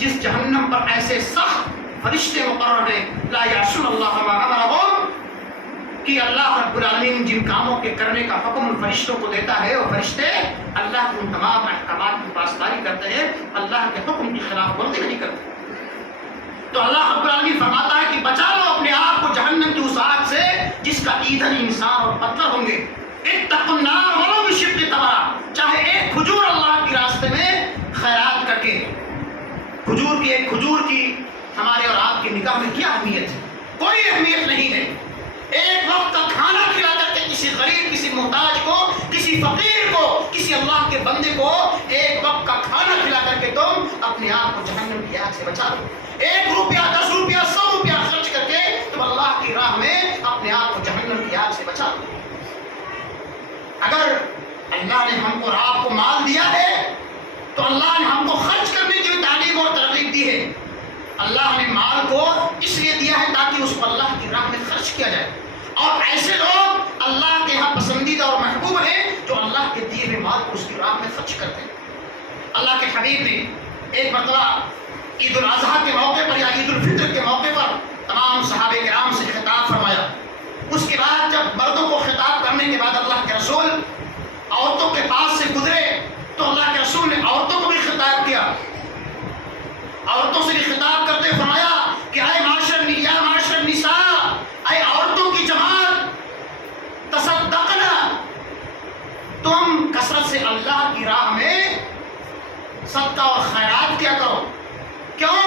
جس جہنم پر ایسے سخت فرشتے مقرر ہیں، لا یعصون اللہ ما امرهم، کہ اللہ رب العالمین جن کاموں کے کرنے کا حکم ان فرشتوں کو دیتا ہے، وہ فرشتے اللہ کے ان تمام احکامات کی پاسداری کرتے ہیں، اللہ کے حکم کی خلاف ورزی نہیں کرتے۔ تو اللہ رب العالمین فرماتا ہے کہ بچا لو اپنے آپ کو جہنم کی اس آگ سے جس کا ایندھن انسان اور پتھر ہوں گے۔ اتقوا النار ولو بشق تمرہ، چاہے ایک کھجور اللہ کے راستے میں خیرات کر کے، کھجور کی ایک کھجور کی ہمارے اور آپ کی نگاہ میں کیا اہمیت ہے؟ کوئی اہمیت نہیں ہے۔ ایک وقت کا کھانا کھلا کر کے کسی غریب، کسی محتاج کو، کسی فقیر کو، کسی اللہ کے بندے کو ایک وقت کا کھانا کھلا کر کے تم اپنے آپ کو جہنم کی آگ سے بچا لو۔ 1 روپیہ، 10 روپیہ، 100 روپیہ خرچ کر کے تم اللہ کی راہ میں اپنے آپ کو جہنم کی آگ سے بچا لو۔ اگر اللہ نے ہم کو اور آپ کو مال دیا ہے تو اللہ نے ہم کو خرچ کرنے کی تعلیم اور ترغیب دی ہے۔ اللہ نے مال کو اس لیے دیا ہے تاکہ اس کو اللہ کی راہ میں خرچ کیا جائے، اور ایسے لوگ اللہ کے یہاں پسندیدہ اور محبوب ہیں جو اللہ کے دیے ہوئے مال کو اس کی راہ میں خرچ کرتے ہیں۔ اللہ کے حبیب نے ایک مرتبہ عید الاضحیٰ کے موقع پر یا عید الفطر کے موقع پر تمام صحابہ کرام سے خطاب فرمایا۔ اس کے بعد جب مردوں کو خطاب کرنے کے بعد اللہ کے رسول عورتوں کے پاس سے گزرے تو اللہ کے رسول نے عورتوں کو بھی خطاب کیا، عورتوں سے بھی خطاب کرتے فرمایا کہ اے معاشر النساء، اے عورتوں کی جماعت، تصدقنا، تم کثرت سے اللہ کی راہ میں صدقہ اور خیرات کیا کرو۔ کیوں؟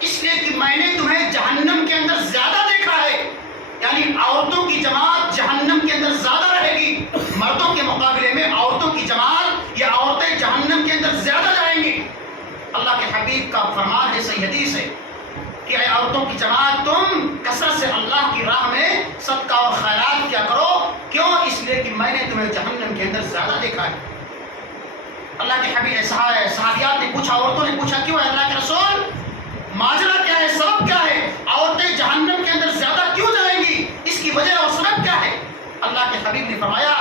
اس لیے کہ میں نے تمہیں جہنم کے اندر زیادہ دیکھا ہے، یعنی عورتوں کی جماعت جہنم کے اندر زیادہ رہے گی، مردوں کے مقابلے میں عورتوں کی جماعت یا عورتیں جہنم کے اندر زیادہ جائیں گی۔ اللہ کے حبیب کا فرمان ہے، صحیح حدیث ہے کہ اے عورتوں کی جماعت، تم کثرت سے اللہ کی راہ میں صدقہ اور خیرات کیا کرو۔ کیوں؟ اس لیے کہ میں نے تمہیں جہنم کے اندر زیادہ دیکھا ہے۔ اللہ کے حبیب صحابیات نے پوچھا، عورتوں نے پوچھا، کیوں ہے اللہ کے رسول؟ ماجرا کیا ہے؟ سبب کیا ہے؟ عورتیں جہنم کے اندر زیادہ کیوں جائیں گی؟ اس کی وجہ اور سبب کیا ہے؟ اللہ کے حبیب نے فرمایا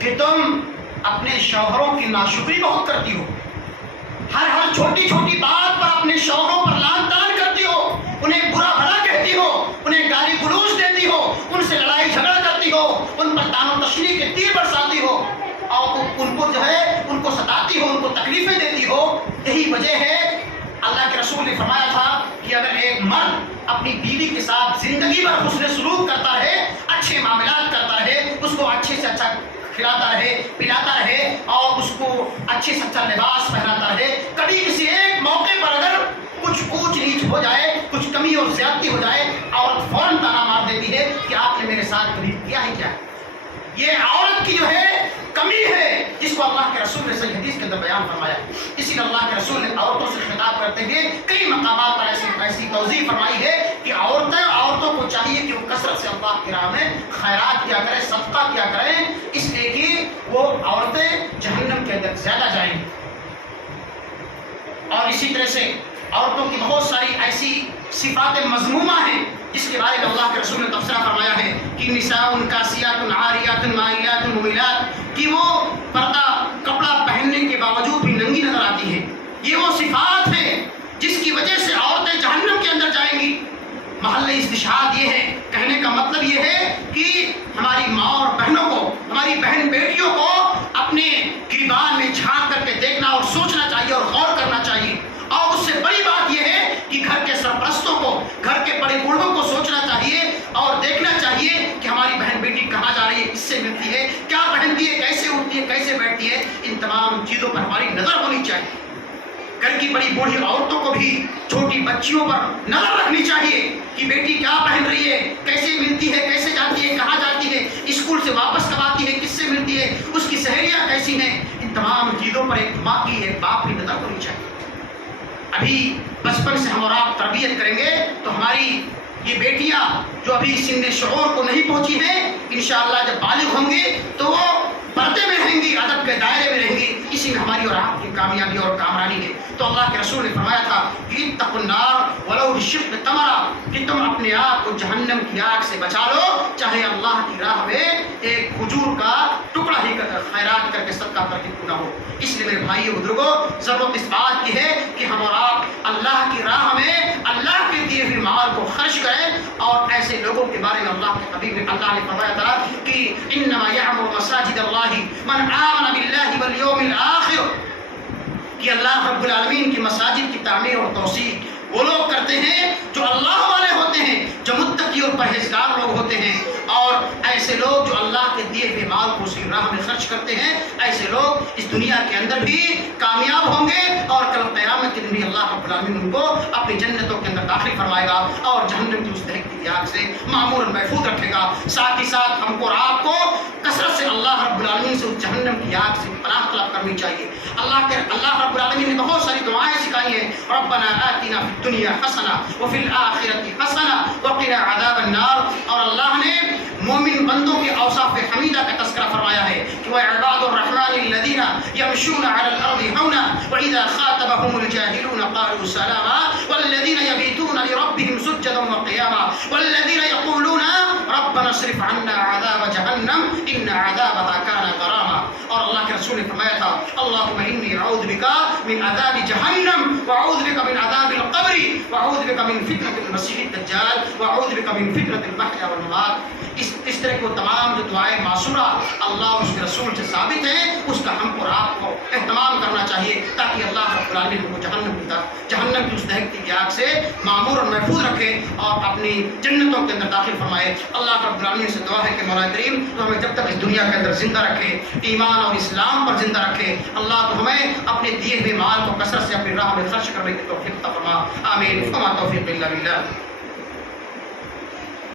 کہ تم اپنے شوہروں کی ناشکری بہت کرتی ہو، ہر چھوٹی چھوٹی بات پر اپنے شوہروں پر لعن طعن کرتی ہو، انہیں برا بھلا کہتی ہو، انہیں گالی گلوچ دیتی ہو، ان سے لڑائی جھگڑا کرتی ہو، ان پر تان و تشنیع کے تیر برساتی ہو، اور ان کو ان کو ستاتی ہو، ان کو تکلیفیں دیتی ہو۔ یہی وجہ ہے اللہ کے رسول نے فرمایا تھا کہ اگر ایک مرد اپنی بیوی کے ساتھ زندگی بھر حسن سلوک کرتا ہے، اچھے معاملات کرتا رہے، اس کو اچھے سے اچھا کھلاتا رہے، پلاتا رہے، اور اس کو اچھے سے اچھا لباس پہناتا رہے، کبھی کسی ایک موقع پر اگر کچھ اونچ نیچ ہو جائے، کچھ کمی اور زیادتی ہو جائے، عورت فوراً تانا مار دیتی ہے کہ آپ نے میرے ساتھ کبھی کیا ہے کیا؟ یہ عورت کی جو ہے کمی ہے جس کو اللہ کے رسول نے صحیح حدیث کے اندر بیان فرمایا۔ اسی لیے اللہ کے رسول نے عورتوں سے خطاب کرتے ہوئے کئی مقامات پر ایسی توضیح فرمائی ہے کہ عورتوں کو چاہیے کہ وہ کثرت سے اللہ کی راہ میں خیرات کیا کریں، صدقہ کیا کریں، اس لیے کہ وہ عورتیں جہنم کے اندر زیادہ جائیں گی۔ اور اسی طرح سے عورتوں کی بہت ساری ایسی صفات مذمومہ ہیں جس کے بارے میں اللہ کے رسول نے تبصرہ فرمایا ہے کہ نساء کاسیات عاریات مائلات ممیلات، کہ وہ پردہ کپڑا پہننے کے باوجود بھی ننگی نظر آتی ہیں۔ یہ وہ صفات ہیں جس کی وجہ سے عورتیں جہنم کے اندر جائیں گی۔ محل استشہاد یہ ہے، کہنے کا مطلب یہ ہے کہ ہماری ماں اور بہنوں کو، ہماری بہن بیٹیوں کو اپنے گریبان میں جھانک کر کے دیکھنا اور سوچنا چاہیے اور غور کرنا چاہیے۔ اور اس سے بڑی بات یہ ہے کہ گھر کے سرپرستوں کو، گھر کے بڑے بوڑھوں کو سوچنا چاہیے اور دیکھنا چاہیے کہ ہماری بہن بیٹی کہاں جا رہی ہے، کس سے ملتی ہے، کیا پہنتی ہے، کیسے اٹھتی ہے، کیسے بیٹھتی ہے۔ ان تمام چیزوں پر ہماری نظر ہونی چاہیے۔ گھر کی بڑی بوڑھی عورتوں کو بھی چھوٹی بچیوں پر نظر رکھنی چاہیے کہ بیٹی کیا پہن رہی ہے، کیسے ملتی ہے، کیسے جاتی ہے، کہاں جاتی ہے، اسکول سے واپس کب آتی ہے، کس سے ملتی ہے، اس کی سہیلیاں کیسی ہیں۔ ان تمام چیزوں پر ایک ماں کی، ایک باپ کی نظر ہونی چاہیے۔ ابھی بچپن سے ہم اور آپ تربیت کریں گے تو ہماری یہ بیٹیاں جو ابھی سن شعور کو نہیں پہنچی ہیں، انشاءاللہ جب بالغ ہوں گی تو وہ پردے میں رہیں گی، ادب کے دائرے میں رہیں گی۔ اسی میں ہماری اور آپ کی کامیابی اور کامرانی ہے۔ تو اللہ کے رسول نے فرمایا تھا کہ اتقوا النار ولو بشق تمرہ، کہ تم اپنے آپ کو جہنم کی آگ سے بچا لو، چاہے اللہ کی راہ میں ایک کھجور کا ٹکڑا ہی خیرات کر کے صدقہ کر کے کیوں نہ ہو۔ اس لیے میرے بھائیو بزرگوں، ضرورت اس بات کی ہے کہ ہم اور آپ حبیب اللہ نے فرمایا تھا کہ انما یعمر مساجد اللہ من آمن باللہ والیوم الآخر، کہ اللہ رب العالمین کی مساجد کی تعمیر اور توسیع وہ لوگ کرتے ہیں جو اللہ والے ہوتے ہیں، جو متقی اور پرہیزگار لوگ ہوتے ہیں، اور ایسے لوگ جو اللہ کے دیے ہوئے مال کو اس کی راہ میں خرچ کرتے ہیں، ایسے لوگ اس دنیا کے اندر بھی کامیاب ہوں گے اور کل قیامت کے دن بھی اللہ رب العالمین ان کو اپنی جنتوں کے اندر داخل فرمائے گا اور جہنم کی اس دہکتی آگ سے معموراً محفوظ رکھے گا۔ ساتھ ہی ساتھ ہم کو اور آپ کو کثرت سے اللہ رب العالمین سے اس جہنم کی آگ سے پناہ طلب کرنی چاہیے۔ اللہ رب العالمین نے بہت ساری دعائیں سکھائی ہیں، ربنا آتنا فی الدنیا حسنہ وفی الآخرۃ حسنہ وقنا عذاب النار، اور اللہ نے مومن بندوں کے اوصاف حمیدہ کا تذکرہ فرمایا ہے کہ وعباد الرحمن الذین یمشون علی الارض ہونا واذا خاطبهم الجاہلون قالوا سلاما والذین یبیتون لربهم سجدا وقیاما والذین یقولون ربنا اصرف عنا عذاب جہنم ان عذابها كان غراما۔ اور اللہ کے رسول نے فرمایا تھا اللہم انی اعوذ بک من عذاب جہنم واعوذ بک من عذاب القبر واعوذ بک من فتنة المسیح الدجال واعوذ بک من فتنة المحیا والممات۔ اس طرح کی تمام جو دعائیں معصورہ اللہ اور اس کے رسول سے ثابت ہیں، اس کا ہم اور آپ کو اہتمام کرنا چاہیے تاکہ اللہ رب العالمین کو جہنم کی اس دہکتی آگ سے معمور اور محفوظ رکھے اور اپنی جنتوں کے اندر داخل فرمائے۔ اللہ رب العالمین سے دعا ہے کہ مولا کریم تو ہمیں جب تک اس دنیا کے اندر زندہ رکھے، ایمان اور اسلام پر زندہ رکھے، اللہ تو ہمیں اپنے دیے ہوئے مال کو کثرت سے اپنی راہ میں خرچ کرنے کی توفیق عطا فرما، آمین۔ وما توفیق الا باللہ۔